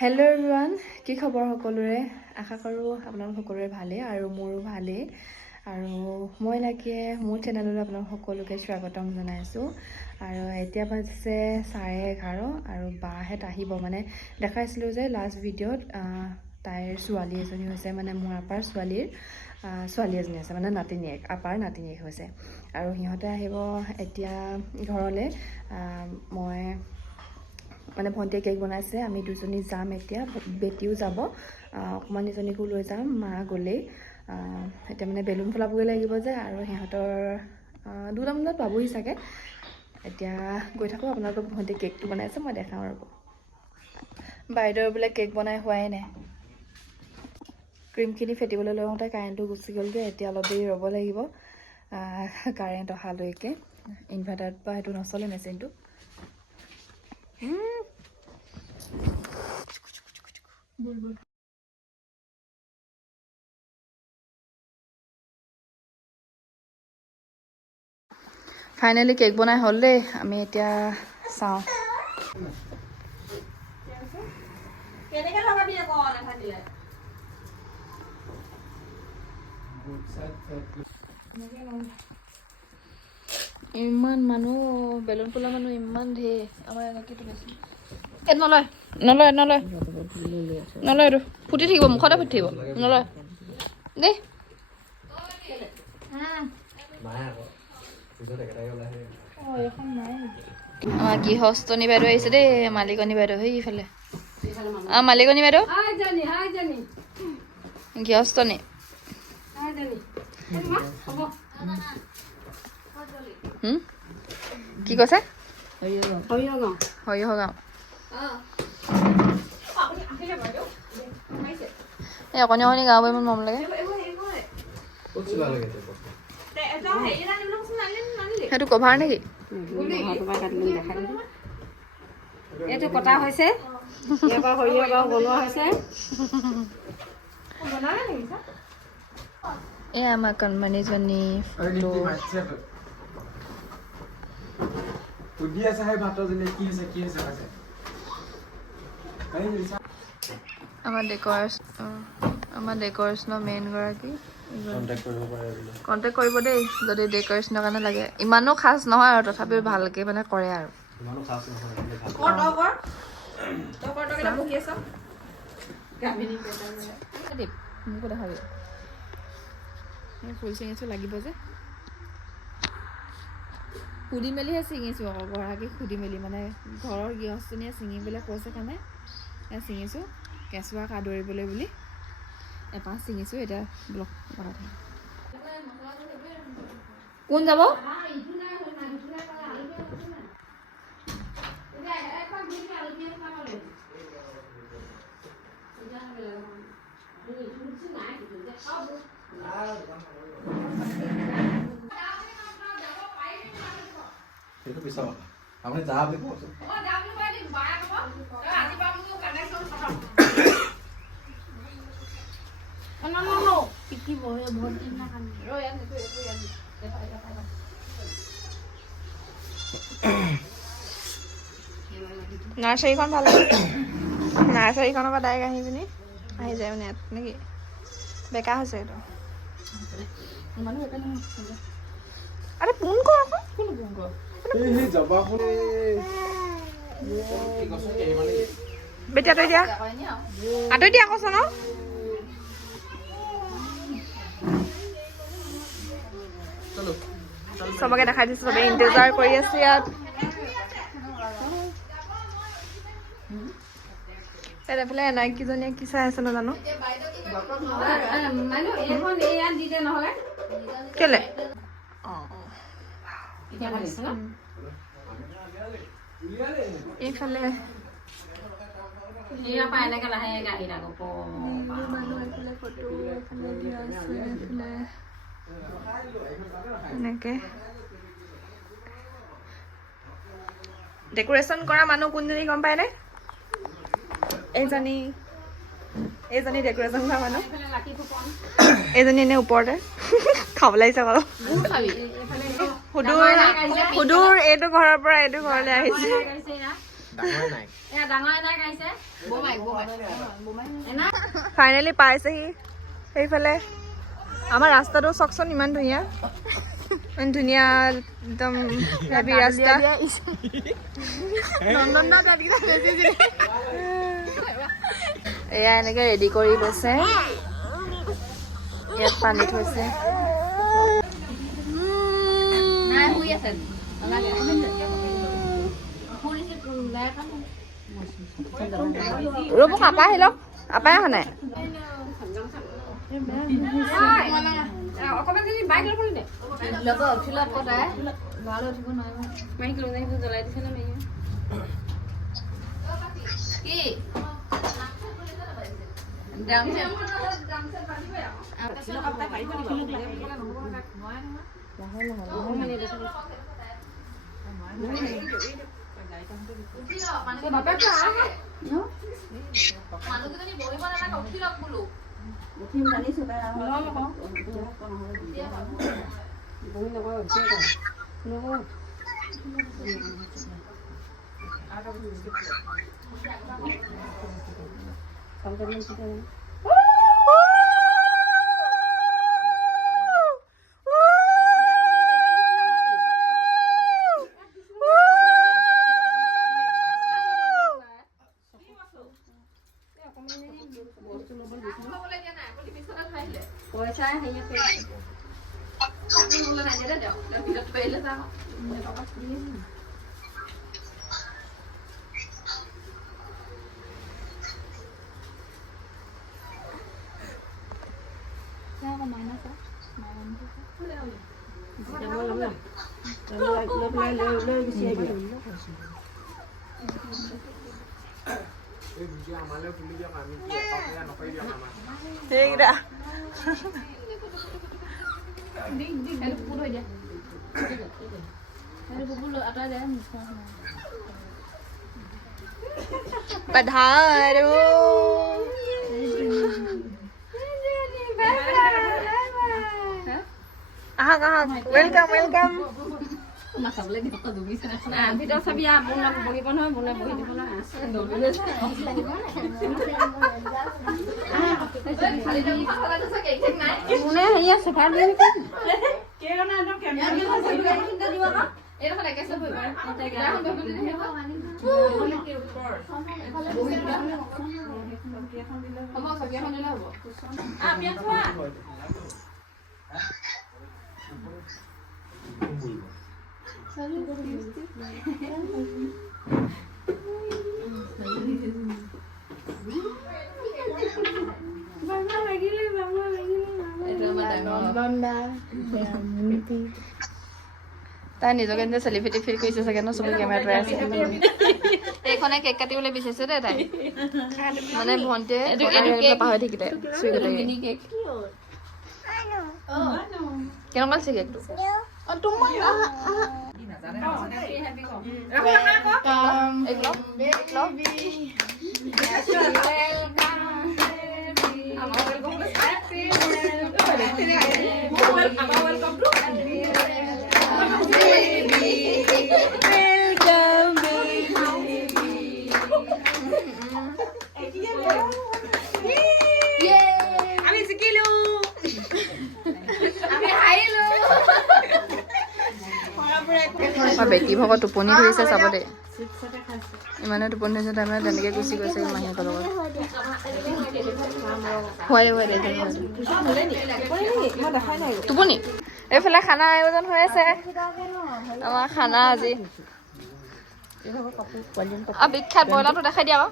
Hello' everyone, কি খবৰ সকলোৰে? আশা কৰোঁ আপোনালোক সকলোৰে ভালেই আৰু মোৰো ভালেই। আৰু মই লাকিয়ে মোৰ চেনেললৈ আপোনালোক সকলোকে স্বাগতম জনাইছোঁ। আৰু এতিয়া বাজিছে 11:30 আৰু বাহেঁত আহিব, মানে দেখাইছিলোঁ যে লাষ্ট ভিডিঅ'ত তাইৰ ছোৱালী এজনী হৈছে, মানে মোৰ আপাৰ ছোৱালীৰ ছোৱালী এজনী আছে, মানে নাতিনীয়েক, আপাৰ নাতিনীয়েক হৈছে। আৰু সিহঁতে আহিব এতিয়া ঘৰলৈ। মই মানে ভণ্টিয়ে কেক বনাইছে, আমি দুজনী যাম এতিয়া, বেটিও যাব, অকণমানিজনীকো লৈ যাম, মা গ'লেই। এতিয়া মানে বেলুন ফুলাবগৈ লাগিব যে, আৰু সিহঁতৰ 2টা বজাত পাবহি চাগে। এতিয়া গৈ থাকোঁ, আপোনালোকৰ ভণ্টিয়ে কেকটো বনাইছে, মই দেখাওঁ আৰু। বাইদেউ বোলে কেক বনাই হোৱাই নাই, ক্ৰীমখিনি ফেটিবলৈ লওঁতে কাৰেণ্টটো গুচি গ'লগৈ। এতিয়া অলপ দেৰি ৰ'ব লাগিব কাৰেণ্ট অহালৈকে। ইনভাৰ্টাৰত বা সেইটো নচলে মেচিনটো। ফাইনেলি কেক বনাই হ'ল দেই, আমি এতিয়া চাওঁ। ইমান মানুহ, বেলুন ফুলা মানুহ ইমান ধেৰ। আমাৰ এনেকৈ তুলিছোঁ। এই নলয় নলয় নলয় নলয়, এইটো ফুটি থাকিব, মুখতে ফুটি থাকিব, নলয় দেই। আমাৰ গৃহস্থনী বাইদেউ আহিছে দেই, মালিকনী বাইদেউ সেই ইফালে। মালিকনী বাইদেউ, গৃহস্থনী। কি কৈছে? সৰিয়হ গাঁও। এই অকণি অকণি গাঁওবোৰ ইমান মৰম লাগে। সেইটো কভাৰ নেকি? এইটো কটা হৈছে, ইয়াৰ পৰা সৰিয়হ গাঁও বনোৱা হৈছে। এই আমাৰ কণমানিজনী আমাৰ ডেকৰেশ্যনৰ মেইন গৰাকী। কণ্টেক্ট কৰিব দেই যদি ডেকৰেশ্যনৰ কাৰণে লাগে। ইমানো খাচ নহয় আৰু তথাপিও ভালকৈ মানে কৰে আৰু। মোকো দেখাবি, ফুল চিঙিছোঁ লাগিব যে, সুধি মেলিহে ছিঙিছোঁ আকৌ, গৰাকীক সুধি মেলি, মানে ঘৰৰ গৃহস্থনীয়ে ছিঙিবলৈ কৈছে কাৰণে ছিঙিছোঁ, কেঁচুৱাক আদৰিবলৈ বুলি এপাহ ছিঙিছোঁ। এতিয়া ব্লক বনাই থাকিম। কোন যাব? আপুনি যা বুলি কওকচোন। নাৰ্চাৰীখন ভাল লাগে। নাৰ্চাৰীখনৰ পৰা ডাইৰেক্ট আহি পিনি আহি যায় মানে ইয়াত নেকি? বেকা হৈছে এইটো। আৰে পোন কৰ আকৌ। কোন পোন কৰ? বেটি আঁতৰি দিয়া, আঁতৰি দিয়া কৈছ ন। চবকে দেখাই দিছোঁ, চবে ইন্তজাৰ কৰি আছে ইয়াত। এইফালে নাইকিজনীয়ে কি চাই আছে নাজানো। কেলে? এইফালে এনেকে ডেকৰেশ্যন কৰা মানুহ কোনজনী গম পায়নে? এইজনী ডেকৰেশ্যন কৰা মানুহ। এইজনী এনে ওপৰতে খাবলৈ আহিছে বাৰু। সুদূৰ এইটো ঘৰৰ পৰা এইটো ঘৰলৈ আহিছে। ফাইনেলি পাইছেহি সেইফালে আমাৰ ৰাস্তাটো চাওকচোন ইমান ধুনীয়া ইমান ধুনীয়া একদম হেভি ৰাস্তা এয়া এনেকে ৰেডি কৰি লৈছে ইয়াত পানী থৈছে ৰ'ব আপা আহি লওক আপাই অহা নাই সেইকেইটা पधारो वेलकम वेलकम ভিতৰত চাবি বহিব নহয় বহি দিবলৈ হেৰি আছে ভাল তাই নিজকে নিজে চেলিব্ৰিটি ফিল কৰিছে চাগে ন চবে কেমেৰাত ৰৈ আছে এইখনে কেক কাটিবলৈ বিচাৰিছে দেই তাই মানে ভণ্টিয়ে পাহৰি থাকিলে চুই গ'লে কেনেকুৱা লাগিছে কেকটো বেটি ভগত টোপনি ধৰিছে চাব দেই ইমানে টোপনি ধৰিছে তাৰমানে তেনেকে গুচি গৈছে মাহীহঁতৰ লগত টোপনি এইফালে খানা আয়োজন হৈ আছে আমাৰ খানা আজি বিখ্যাত ব্ৰইলাৰটো দেখাই দিয়া আকৌ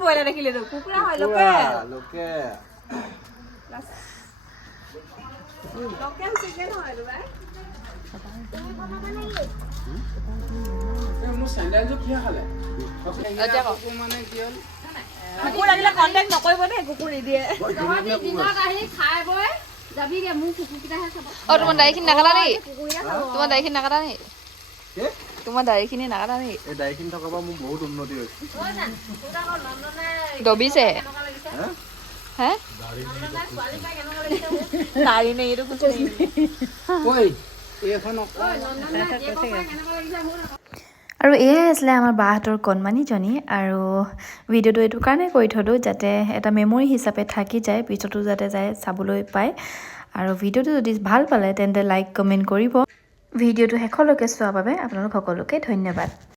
ব্ৰইলাৰ দেখিলে কুকুৰা হয় কুকুৰ লাগিলে কণ্টেক্ট নকৰিব দেই কুকুৰ নিদিয়ে তোমাৰ দাড়িখিনি নাকাটা নেকি তোমাৰ দাড়িখিনি নাকাটা নেকি তোমাৰ দাড়িখিনি নাকাটা নেকি দাড়িখিনি থকাৰ পৰা মোৰ বহুত উন্নতি হৈছে দবিছে হে দাড়ি নেই এইটো কুछ नहीं ওই আৰু এয়াই আছিলে আমাৰ বাহঁতৰ কণমানিজনী আৰু ভিডিঅ'টো এইটো কাৰণে কৰি থলোঁ যাতে এটা মেমৰি হিচাপে থাকি যায় পিছতো যাতে যায় চাবলৈ পায় আৰু ভিডিঅ'টো যদি ভাল পালে তেন্তে লাইক কমেণ্ট কৰিব ভিডিঅ'টো শেষলৈকে চোৱাৰ বাবে আপোনালোক সকলোকে ধন্যবাদ